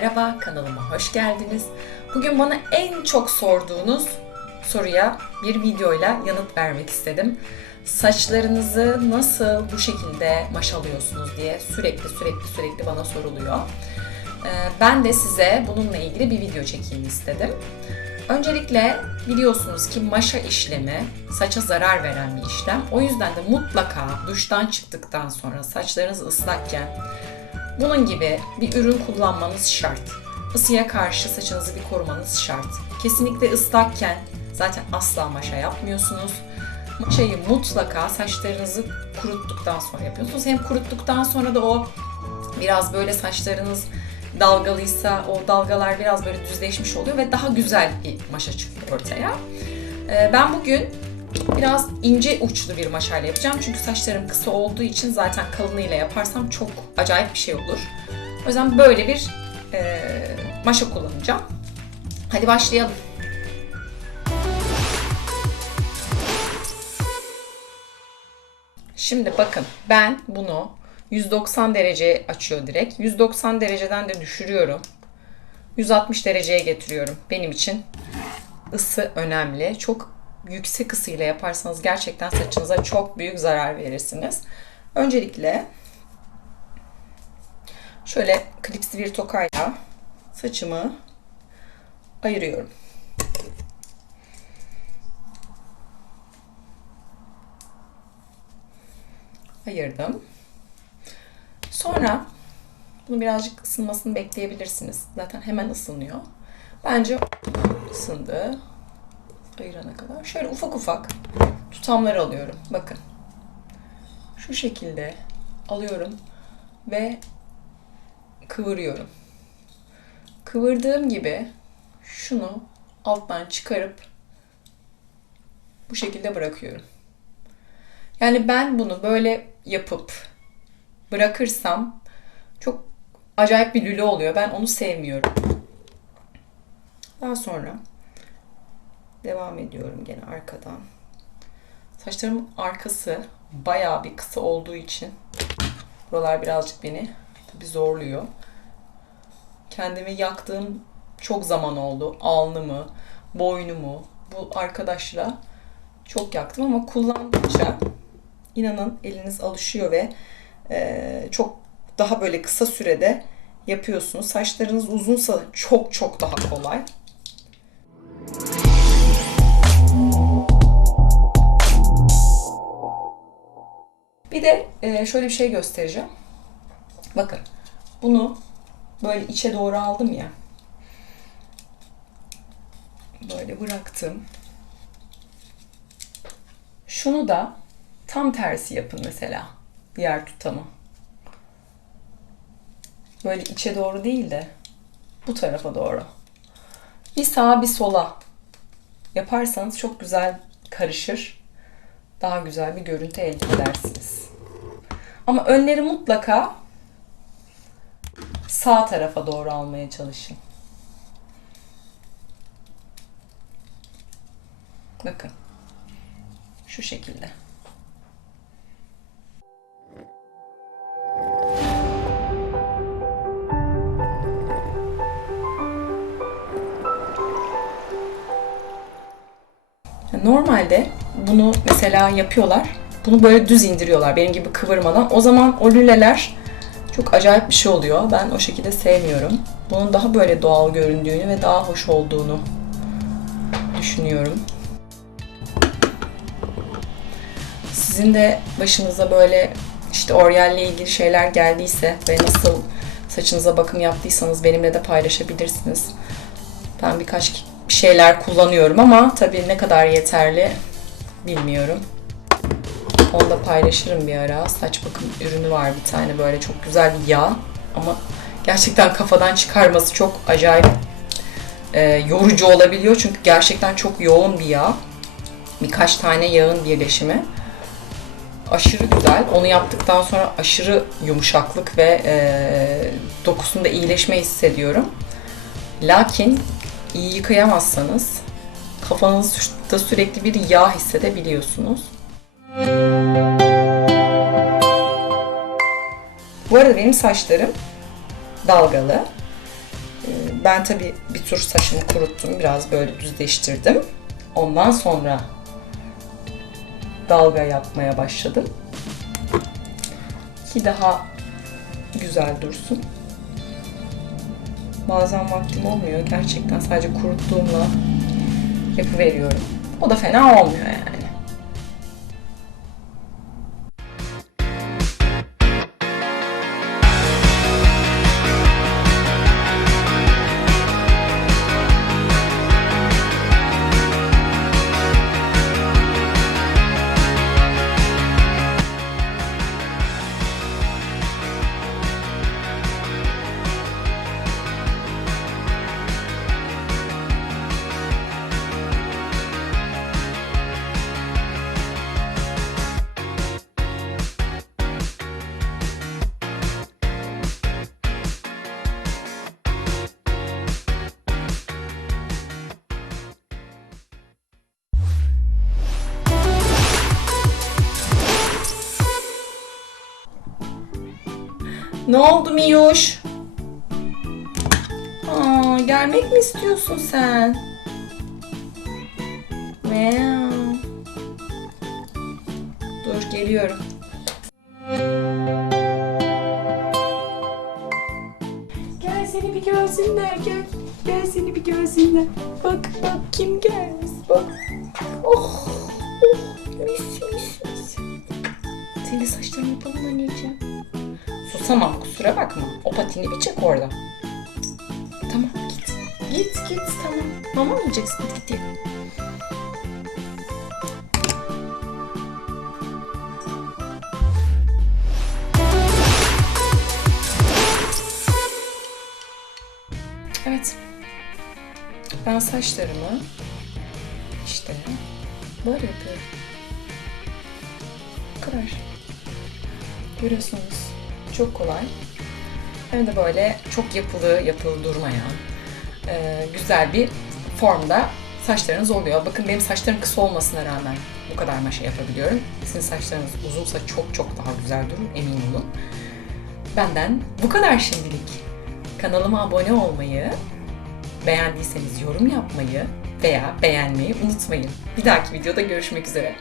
merhaba, kanalıma hoş geldiniz. Bugün bana en çok sorduğunuz soruya bir videoyla yanıt vermek istedim. Saçlarınızı nasıl bu şekilde maşalıyorsunuz diye sürekli sürekli sürekli bana soruluyor. Ee, Ben de size bununla ilgili bir video çekeyim istedim. Öncelikle biliyorsunuz ki maşa işlemi saça zarar veren bir işlem. O yüzden de mutlaka duştan çıktıktan sonra saçlarınız ıslakken bunun gibi bir ürün kullanmanız şart. Isıya karşı saçınızı bir korumanız şart. Kesinlikle ıslakken zaten asla maşa yapmıyorsunuz. Maşayı mutlaka saçlarınızı kuruttuktan sonra yapıyorsunuz. Hem kuruttuktan sonra da o biraz böyle saçlarınız dalgalıysa o dalgalar biraz böyle düzleşmiş oluyor ve daha güzel bir maşa çıkıyor ortaya. Ee, Ben bugün biraz ince uçlu bir maşayla yapacağım. Çünkü saçlarım kısa olduğu için zaten kalınıyla yaparsam çok acayip bir şey olur. O yüzden böyle bir e, maşa kullanacağım. Hadi başlayalım. Şimdi bakın ben bunu 190 derece açıyor direkt. 190 dereceden de düşürüyorum. 160 dereceye getiriyorum. Benim için ısı önemli. Çok yüksek ısıyla yaparsanız gerçekten saçınıza çok büyük zarar verirsiniz. Öncelikle şöyle klipsli bir tokayla saçımı ayırıyorum. Ayırdım. Sonra bunu birazcık ısınmasını bekleyebilirsiniz. Zaten hemen ısınıyor. Bence ısındı. Ayırana kadar. Şöyle ufak ufak tutamlar alıyorum. Bakın. Şu şekilde alıyorum ve kıvırıyorum. Kıvırdığım gibi şunu alttan çıkarıp bu şekilde bırakıyorum. Yani ben bunu böyle yapıp bırakırsam çok acayip bir lülü oluyor. Ben onu sevmiyorum. Daha sonra devam ediyorum gene arkadan. Saçlarımın arkası bayağı bir kısa olduğu için buralar birazcık beni tabii zorluyor. Kendimi yaktığım çok zaman oldu. Alnımı, boynumu bu arkadaşla çok yaktım ama kullandıkça inanın eliniz alışıyor ve e, çok daha böyle kısa sürede yapıyorsunuz. Saçlarınız uzunsa çok çok daha kolay. Bir de e, şöyle bir şey göstereceğim. Bakın bunu böyle içe doğru aldım ya. Böyle bıraktım. Şunu da tam tersi yapın mesela. Diğer tutamı. Böyle içe doğru değil de bu tarafa doğru. Bir sağa bir sola yaparsanız çok güzel karışır. Daha güzel bir görüntü elde edersiniz. Ama önleri mutlaka sağ tarafa doğru almaya çalışın. Bakın. Şu şekilde. Normalde bunu mesela yapıyorlar. Bunu böyle düz indiriyorlar benim gibi kıvırmadan. O zaman o lüleler çok acayip bir şey oluyor. Ben o şekilde sevmiyorum. Bunun daha böyle doğal göründüğünü ve daha hoş olduğunu düşünüyorum. Sizin de başınıza böyle işte oryalle ilgili şeyler geldiyse ve nasıl saçınıza bakım yaptıysanız benimle de paylaşabilirsiniz. Ben birkaç şeyler kullanıyorum ama tabii ne kadar yeterli bilmiyorum. Onu da paylaşırım bir ara. Saç bakım ürünü var bir tane böyle çok güzel bir yağ ama gerçekten kafadan çıkarması çok acayip e, yorucu olabiliyor çünkü gerçekten çok yoğun bir yağ. Birkaç tane yağın birleşimi. Aşırı güzel. Onu yaptıktan sonra aşırı yumuşaklık ve e, dokusunda iyileşme hissediyorum. Lakin iyi yıkayamazsanız kafanızda sürekli bir yağ hissedebiliyorsunuz. Bu arada benim saçlarım dalgalı. ben tabii bir tur saçımı kuruttum. Biraz böyle düzleştirdim. Ondan sonra dalga yapmaya başladım. Ki daha güzel dursun. Bazen vaktim olmuyor. Gerçekten sadece kuruttuğumla yapıveriyorum. O da fena olmuyor yani. Ne oldu Miyuş? Aa, gelmek mi istiyorsun sen? Dur geliyorum. Gel seni bir görsünler gel. Gel seni bir görsünler. Bak bak kim gelmiş bak. Oh, oh mis mis mis. Senin saçlarını yapalım anneciğim. Susamam kusura bakma. O patini bir çek orada. Tamam git. Git git tamam. Mama mı yiyeceksin? Git git. Evet. Ben saçlarımı işte böyle yapıyorum. Bu kadar. Görüyorsunuz. Çok kolay. Hem de böyle çok yapılı, yapılı durmayan, e, güzel bir formda saçlarınız oluyor. Bakın benim saçlarım kısa olmasına rağmen bu kadar maşa yapabiliyorum. Sizin saçlarınız uzunsa çok çok daha güzel durur, emin olun. Benden bu kadar şimdilik. Kanalıma abone olmayı, beğendiyseniz yorum yapmayı veya beğenmeyi unutmayın. Bir dahaki videoda görüşmek üzere.